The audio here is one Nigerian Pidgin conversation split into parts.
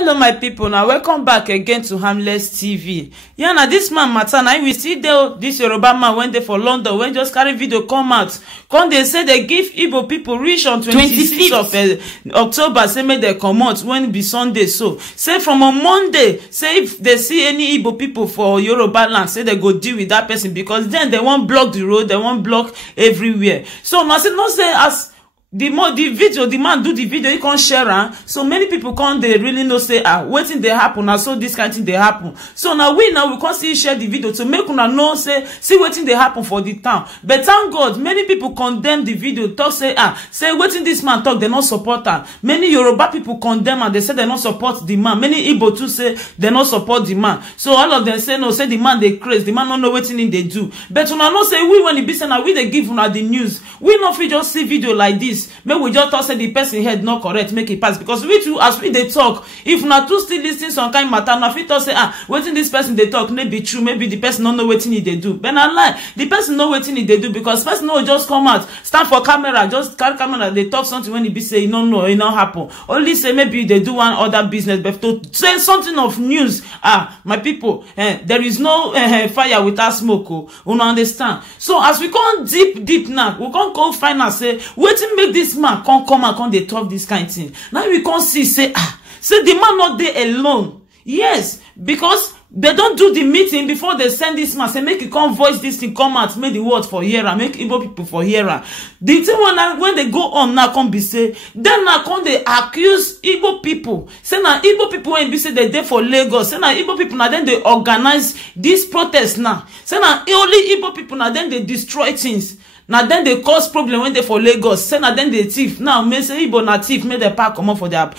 Hello my people, now welcome back again to Harmless TV. Yeah, now this man matter, now we see this Yoruba man went there for London, when just carry video come out. Come they say they give Igbo people reach on 26th of October, say make they come out when it be Sunday. So say from on Monday, say if they see any Igbo people for Yoruba land, say they go deal with that person, because then they won't block the road, they won't block everywhere. So now say not say as the man do the video, he can't share am. So many people can't they really know say waiting they happen, and so this kind of thing they happen. So now we can't see share the video to make una know say see waiting they happen for the town. But thank God many people condemn the video, talk say say waiting this man talk they not support her. Many Yoruba people condemn and they say they not support the man. Many Igbo too say they not support the man. So all of them say no, say the man they crazy, the man don't know waiting in they do. But una know say we when it be say now we they give una the news. We not fit just see video like this. Make we just talk say the person head not correct, make it pass, because we too as we they talk, if not too still listening some kind matter, now fit talk say waiting this person they talk may be true, maybe the person don't know waiting they do. But I lie, the person know waiting they do, because person no just come out, stand for camera, just carry camera, they talk something when he be say no, it not happen. Only say maybe they do one other business, but to say something of news, my people, there is no fire without smoke. You understand? So as we come deep now, we can't go find and say waiting make this man come and come they talk this kind of thing. Now we can't see say say the man not there alone. Yes, because they don't do the meeting before they send this man. Say make you come voice this thing, come out, make the word for hearer, make Igbo people for hearer. The thing when they go on now come be say, then now come they accuse Igbo people. Say now Igbo people when be say they there for Lagos. Say now Igbo people now then they organize this protest now. Say now only Igbo people now then they destroy things. Now then they cause problem when they for Lagos. Say now then they thief. Now may say Igbo na thief, may they pack come up for their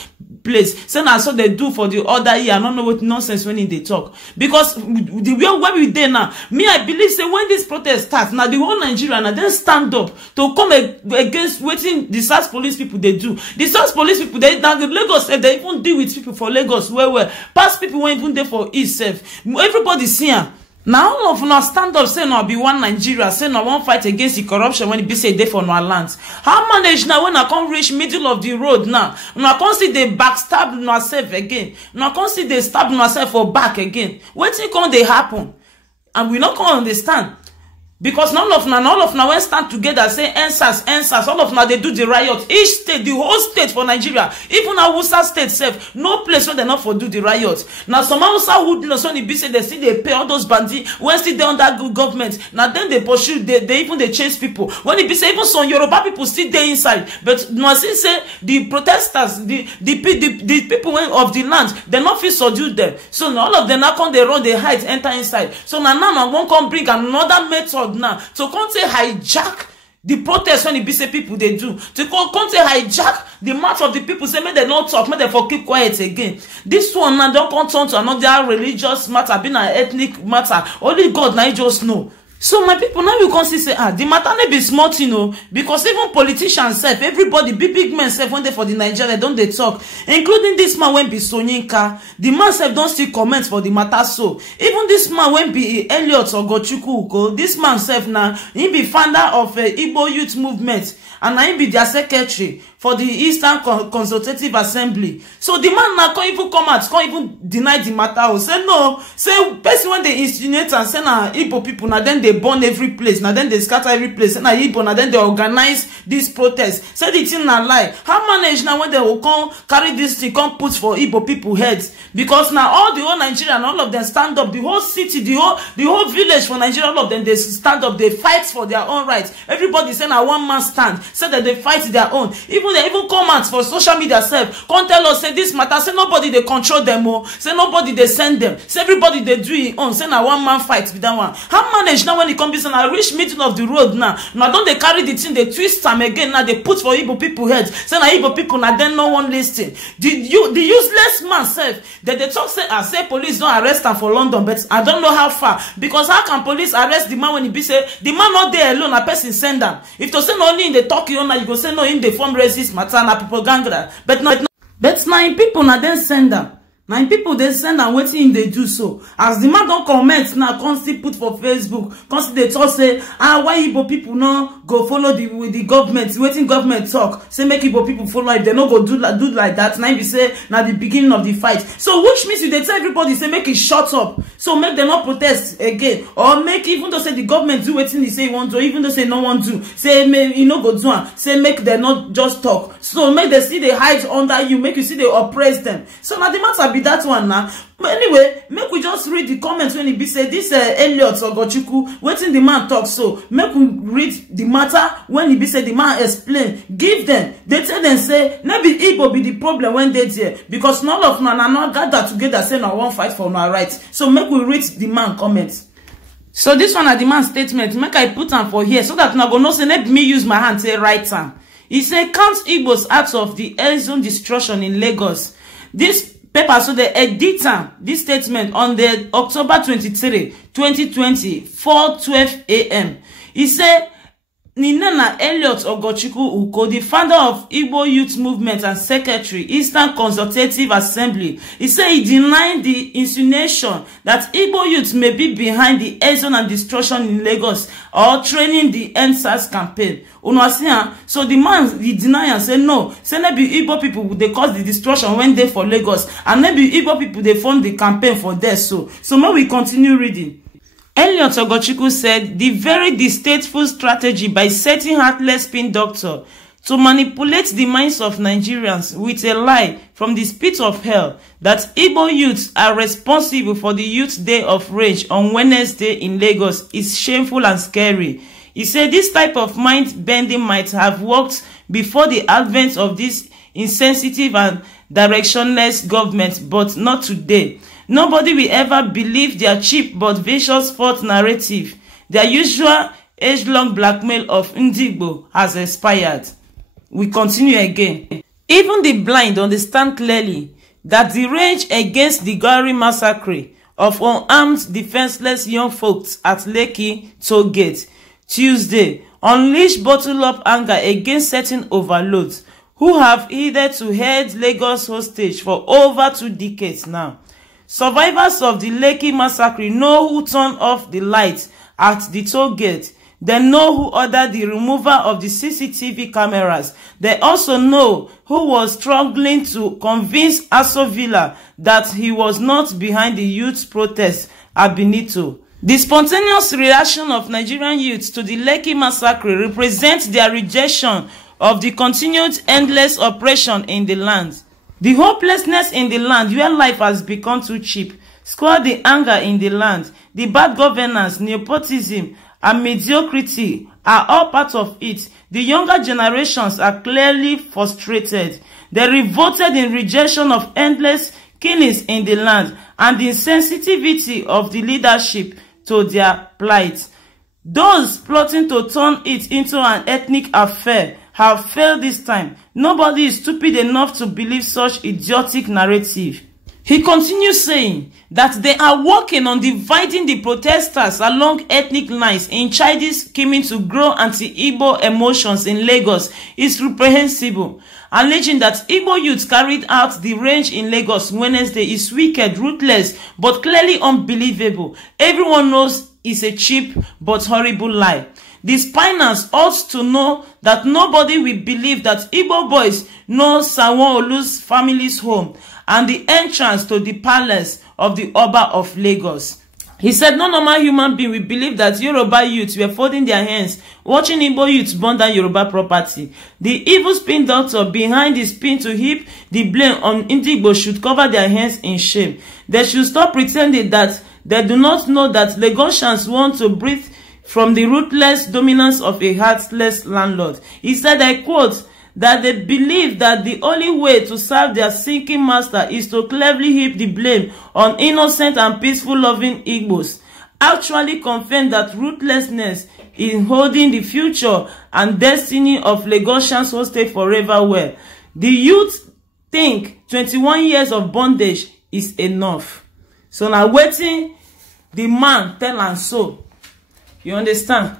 place. Say now so they do for the other year. I don't know what nonsense when they talk. Because the way where we there now, me I believe say when this protest starts, now the whole Nigeria now then stand up to come against waiting the SARS police people they do. The SARS police people they now the Lagos they even deal with people for Lagos where past people when even there for East self. Everybody see am. Now all of us stand up say no be one Nigeria, say no one fight against the corruption when it be say they for no lands. How manage now when I come reach middle of the road now? I can't see they backstab myself again. I can't see they stab myself for back again. What thing can they happen? And we not gonna understand. Because none of now when stand together say answers, all of now they do the riot. Each state, the whole state for Nigeria, even Hausa state self, no place where they not for do the riot. Now some Hausa would know so be say they see they pay all those bandits when still they under good government. Now then they pursue, they even they chase people. When it be say even some Yoruba people still there inside. But now since say the protesters, the people of the land, they not feel subdued them. So now all of them now come they run, they hide, enter inside. So now won't come bring another method now to come say hijack the protest when it be say people they do to come say hijack the mouth of the people, say make they not talk, make they for keep quiet again. This one now don't come turn to another religious matter, being an ethnic matter. Only God now just know. So my people now you can see say the matter may be smart, you know, because even politicians self, everybody big men self when they for the Nigeria don't they talk, including this man when be Sonyinka, the man self don't still comment for the matter. So even this man when be Elliot or Gochukwuko, this man self now he be founder of Igbo Youth Movement, and now he be their secretary for the Eastern Consultative Assembly. So the man now can't even come out, can't even deny the matter. Or say no, say person when they insinuate and say na Igbo people, now then they burn every place, now then they scatter every place, and na Igbo, now then they organize this protest. Say the thing na lie. How manage now when they will come carry this thing, come put for Igbo people heads? Because now all the whole Nigeria and all of them stand up, the whole city, the whole village for Nigeria, all of them they stand up, they fight for their own rights. Everybody say na one man stand, say that they fight their own. They even come out for social media self, can't tell us say this matter, say nobody they control them, say nobody they send them, say everybody they do it on, say na one man fight with that one. How manage now when it comes to a reach middle of the road now don't they carry the thing, they twist them again, now they put for Igbo people heads, say na Igbo people now then no one listen. The useless man self that they talk say police don't arrest him for London, but I don't know how far, because how can police arrest the man when he be say the man not there alone, a person send them. If to say no only in the talk you know, you go say no in the form resist matter na propaganda, but now in people now then send them. My people they send and waiting they do so. As the man don't comment now, come still put for Facebook, come still they talk say, why Igbo people no go follow the government, waiting government talk. Say make Igbo people follow if they no go do like that. Now we say now the beginning of the fight. So which means if they tell everybody say make it shut up, so make them not protest again, or make even though say the government do waiting they say want to, even though say no one do, say you no go do am, say make them not just talk. So make them see they hide under you, make you see they oppress them. So now the matter be that one now. But anyway, make we just read the comments when he be say this Elliot Ogochukwu waiting the man talk. So make we read the matter when he be say the man explain, give them, they tell them say maybe Igbo be the problem when they there, because none of them are not gather together say now one fight for our rights. So make we read the man comments. So this one are the man statement, make I put them for here so that now go know say let me use my hand say right am. He say count Igbo's acts of the air zone destruction in Lagos. This paper, so they edit this statement on the October 23, 2020, 4:12 a.m. He said, Ninena Elliot Ogochukwu Uko, the founder of Igbo Youth Movement and Secretary, Eastern Consultative Assembly, he said he denied the insinuation that Igbo youth may be behind the arson and destruction in Lagos or training the NSAS campaign. So the man he deny and say no. Say maybe Igbo people they cause the destruction when they for Lagos, and maybe Igbo people they fund the campaign for there. So may we continue reading. Elliot Ogochukwu said the very distasteful strategy by certain heartless spin doctor to manipulate the minds of Nigerians with a lie from the pit of hell that Igbo youths are responsible for the Youth Day of Rage on Wednesday in Lagos is shameful and scary. He said this type of mind-bending might have worked before the advent of this insensitive and directionless government, but not today. Nobody will ever believe their cheap but vicious false narrative. Their usual age-long blackmail of Ndigbo has expired. We continue again. Even the blind understand clearly that the rage against the Gari massacre of unarmed, defenseless young folks at Lekki Toll Gate Tuesday unleashed bottled-up anger against certain overloads who have heeded to held Lagos hostage for over 2 decades now. Survivors of the Lekki massacre know who turned off the lights at the toll gate. They know who ordered the removal of the CCTV cameras. They also know who was struggling to convince Aso Villa that he was not behind the youth protest at Benito. The spontaneous reaction of Nigerian youths to the Lekki massacre represents their rejection of the continued endless oppression in the land. The hopelessness in the land where life has become too cheap, squared the anger in the land, the bad governance, nepotism, and mediocrity are all part of it. The younger generations are clearly frustrated. They revolted in rejection of endless killings in the land and the insensitivity of the leadership to their plight. Those plotting to turn it into an ethnic affair have failed this time. Nobody is stupid enough to believe such idiotic narrative. He continues saying that they are working on dividing the protesters along ethnic lines in childish scheming to grow anti-Igbo emotions in Lagos is reprehensible, alleging that Igbo youths carried out the rage in Lagos Wednesday is wicked, ruthless, but clearly unbelievable. Everyone knows it's a cheap but horrible lie. The spiners ought to know that nobody will believe that Igbo boys know Sanwo-Olu's family's home and the entrance to the palace of the Oba of Lagos. He said no normal human being will believe that Yoruba youths were folding their hands watching Igbo youths burn down Yoruba property. The evil spin doctor behind the spin to heap the blame on Ndigbo should cover their hands in shame. They should stop pretending that they do not know that Lagosians want to breathe from the ruthless dominance of a heartless landlord. He said, I quote, that they believe that the only way to serve their sinking master is to cleverly heap the blame on innocent and peaceful loving Igbos. Actually confirm that ruthlessness in holding the future and destiny of Lagosians hostage forever well. The youth think 21 years of bondage is enough. So now waiting the man tell and so. You understand?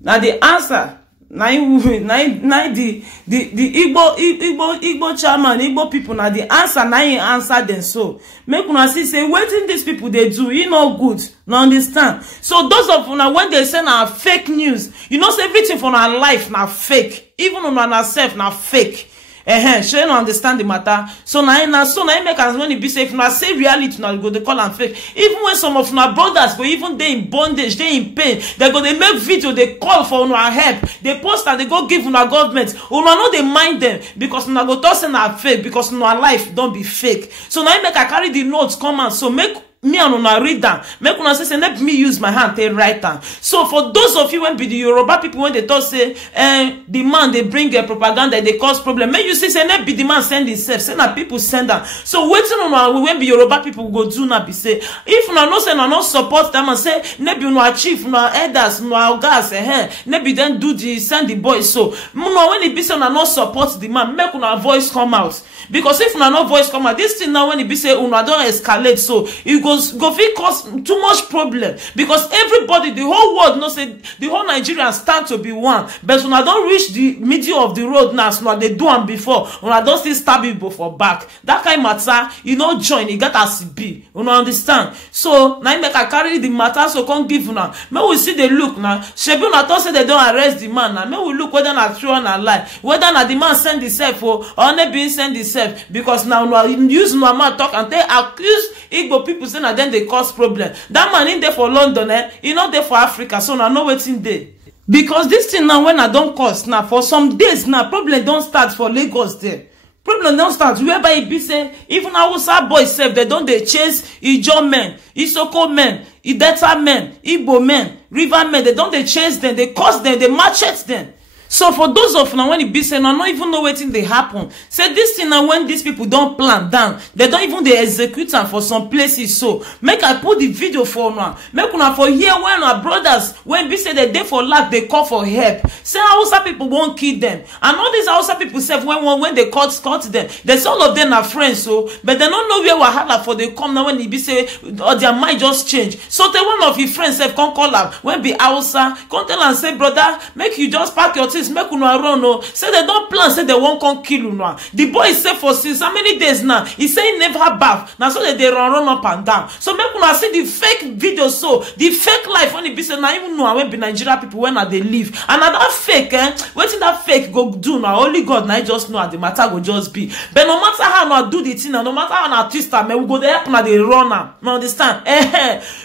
Now the answer, na the Igbo chairman, Igbo people na the answer, na him answer them. So make una see say wetin these people they do, e no good. No understand? So those of una when they say na fake news, you know say everything for our life na fake, even on ourselves na fake. She no understand the matter. So now make us when it be safe. Now say reality now go they call and fake. Even when some of our brothers go, even they in bondage, they in pain, they go they make video, they call for our help, they post and they go give our government. Una know they mind them because una go toss and are fake because our life don't be fake. So now make I carry the notes come out. So make me and una read down. Make una say let me use my hand to write down. So for those of you when be the Yoruba people when they talk say the man they bring their propaganda, they cause problem. Make you say let be the man send himself. Say na people send them. So waiting on when be Yoruba people go do na be say if una no say na not support them and say maybe una chief, una elders, una gas, maybe then do the send the boys. So when it be say una not support the man, make una voice come out. Because if una no voice come out, this thing now when it be say una don't escalate, so it go fit cause too much problem. Because everybody, the whole world knows say the whole Nigeria stand to be one. But una don't reach the middle of the road now, so they do them before. Una don't still stab people for back. That kind of matter, you know, join, you got as be. You know understand? So now make I carry the matter, so come give una. May we see the look now. Shebi una thought say they don't arrest the man now. May we look whether na true or na lie. Whether na the man send himself or not being send himself. Because now use normal talk and they accuse Igbo people saying that then they cause problem. That man in there for London, he not there for Africa, so now no waiting there. Because this thing now when I don't cause now for some days now problem don't start for Lagos there. Problem don't start whereby it be say even Hausa boys self they don't they chase Ijaw men, Isoko men, Ideta men, Igbo men, River men, they don't they chase them, they cause them, they machete them. So for those of now when it be say now not even know wetin they happen. Say this thing now when these people don't plan down, they don't even they execute them for some places. So make I put the video for now. Make una for here when our brothers when be say they for lack they call for help. Say Hausa people won't kill them. And all these Hausa people say when they cut them, there's all of them are friends. So but they don't know where wahala for they come now when it be say or their mind just change. So tell one of your friends say come call them when be Hausa, come tell and say brother make you just pack your things. Make una run no. Say they don't plan, say they won't come kill una. The boy is safe for since how many days now? He say he never bath. Now so that they run up and down. So make una see the fake video, so the fake life when it be say now even know when be Nigeria people when they live. And that fake, waiting that fake go do now. Only God now just know the matter go just be. But no matter how now do the thing, no matter how now twist them, we go there help now they run them. You understand?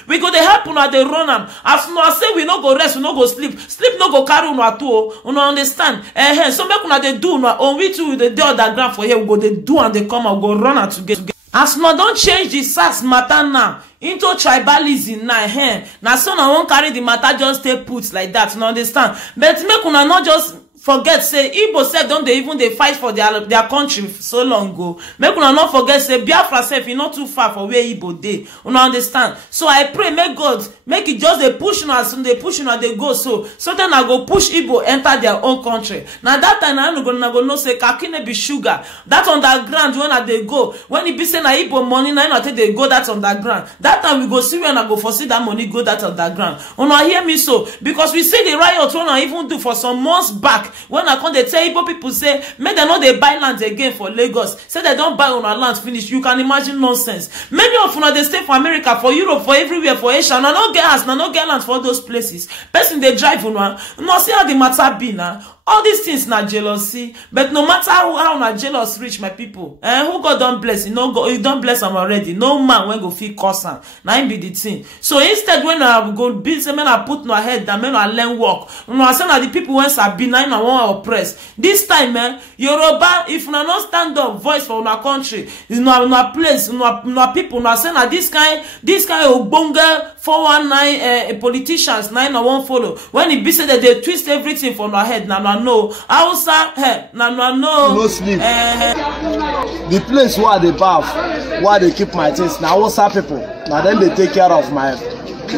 We go there help now they run them. As no say we no go rest, we no go sleep. Sleep no go carry una too. You understand? So make una they do now. On we too the underground for here. We go they do and they come and go run out together. As no don't change the SARS matter now into tribalism now. Now so now won't carry the matter just stay put like that. You understand? But make una not just forget say Igbo self don't they even they fight for their country so long ago. Make una not forget say Biafra self is not too far for where Igbo dey. Una understand? So I pray make God make it just they push us and they push and they go so then I go push Igbo enter their own country. Now that time I go know say kakine be sugar. That underground when they go when it be say na Igbo money na not they go that underground. That time we go see when I go foresee that money go that underground. Una hear me so because we see the riot when I even do for some months back. When I come, they tell Igbo people say, make them know they buy land again for Lagos. Say they don't buy on our land finish. You can imagine nonsense. Many of them they stay for America, for Europe, for everywhere, for Asia. Now no get house, now no get land for those places. Person they drive on one. No see how the matter be now. All these things not jealousy, but no matter how not jealous rich my people, who God don't bless, you know, God, you don't bless them already. No man when go feel curse am. Now be the thing. So instead when I go build, say when I put no head, that men I learn work. No, I say that the people when Sabi now I want oppress. This time, Yoruba, if you not stand up, voice for our country, you know, no place, no people, no say that this kind of bonga 419 politicians now I won't follow. When it be said that they twist everything from our head now. No, Hausa, no sleep. The place where they bath, where they keep my things, now Hausa people. Now then they take care of my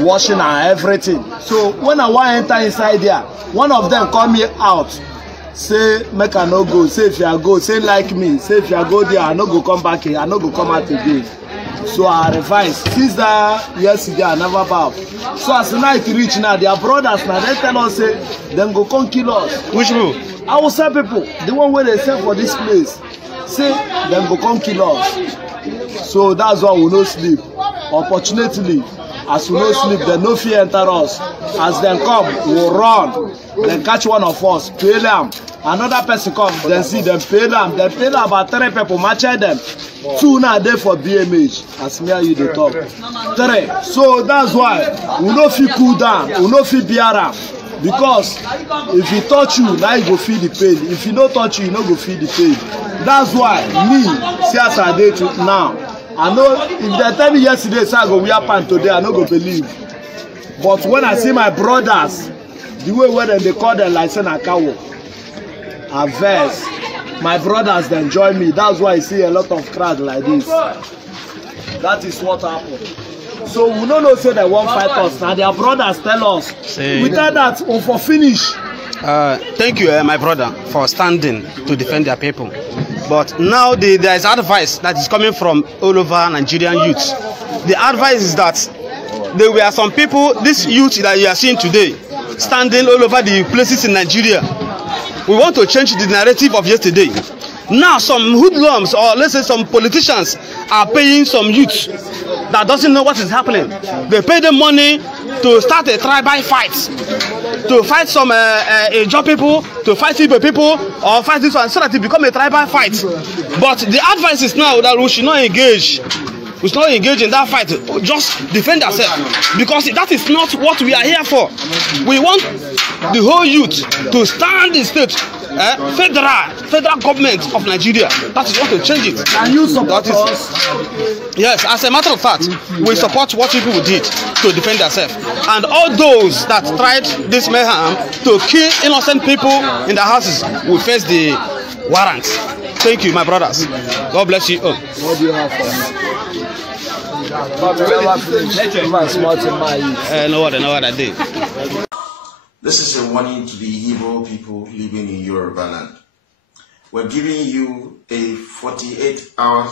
washing and everything. So when I want to enter inside there, one of them come here out, say make I no go, say if you go, say like me, say if you go there, I no go come back here, I no go come out again. So I revised. Since that yesterday I never bath. So as night reach now, their brothers now they tell us say them go come kill us. Which people? Outside people, the one where they sell for this place, say them go come kill us. So that's why we no sleep. Unfortunately, as we no sleep, they no fear enter us. As they come, we run. Then catch one of us, pay them. Another person come, then see them pay them. They pay them about 3 people, match them. 2 now there for BMH. As me and you they talk. 3. So that's why we no feel cool down. We no feel bear. Because if he touch you, now you go feel the pain. If he no touch you, you no go feel the pain. That's why me, see as I did now. I know if they tell me yesterday, say I go wear pants today, I no go believe. But when I see my brothers, the way where they call them like say na cow, I vex. My brothers they enjoy me. That's why I see a lot of crowd like this. That is what happened. So we don't know say they won't fight us. Now their brothers tell us. Without that, we for finish. Thank you, my brother, for standing to defend their people. But now there is advice that is coming from all over Nigerian youths. The advice is that there were some people, this youth that you are seeing today, standing all over the places in Nigeria. We want to change the narrative of yesterday. Now some hoodlums, or let's say some politicians, are paying some youth that doesn't know what is happening. They pay them money to start a tribal fight, to fight some job people, to fight Igbo people, or fight this one, so that it become a tribal fight. But the advice is now that we should not engage. We should not engage in that fight. Just defend ourselves, because that is not what we are here for. We want the whole youth to stand in state. Federal government of Nigeria. That is what to change it. And you support us? Yes, as a matter of fact, we support what people did to defend themselves. And all those that tried this mayhem to kill innocent people in their houses will face the warrants. Thank you, my brothers. God bless you all. What do you have for me? No other day. This is a warning to the Igbo people living in Yoruba land. We're giving you a 48-hour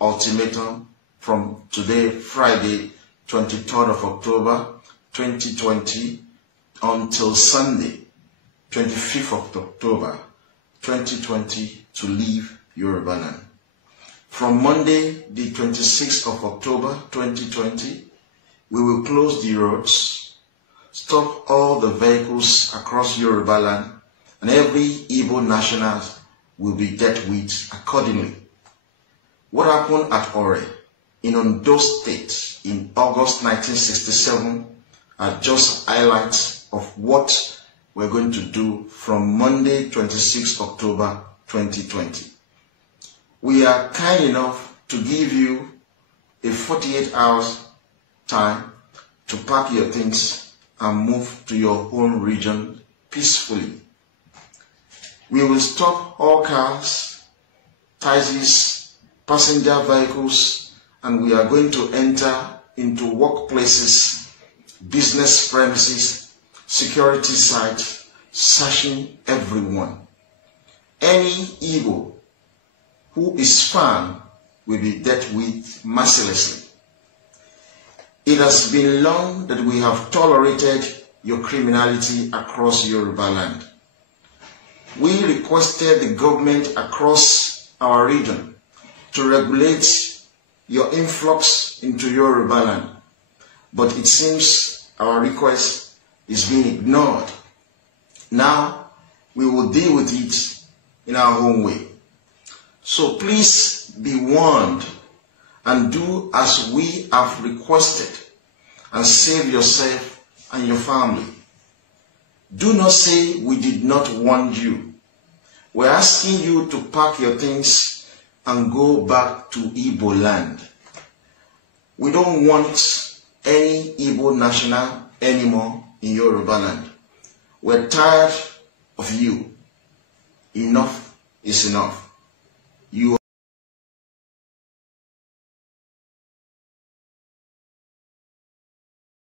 ultimatum from today, Friday, 23rd of October, 2020, until Sunday, 25th of October, 2020, to leave Yoruba land. From Monday, the 26th of October, 2020, we will close the roads, stop all the vehicles across Yoruba land, and every Igbo national will be dealt with accordingly. What happened at Ore in Ondo State in August 1967 are just highlights of what we're going to do from Monday, 26 October 2020. We are kind enough to give you a 48 hours time to pack your things and move to your home region peacefully. We will stop all cars, taxis, passenger vehicles, and we are going to enter into workplaces, business premises, security sites, searching everyone. Any Igbo who is found will be dealt with mercilessly. It has been long that we have tolerated your criminality across Yoruba land. We requested the government across our region to regulate your influx into Yoruba land, but it seems our request is being ignored. Now, we will deal with it in our own way. So please be warned and do as we have requested and save yourself and your family. Do not say we did not warn you. We're asking you to pack your things and go back to Igbo land. We don't want any Igbo national anymore in Yoruba land. We're tired of you. Enough is enough. You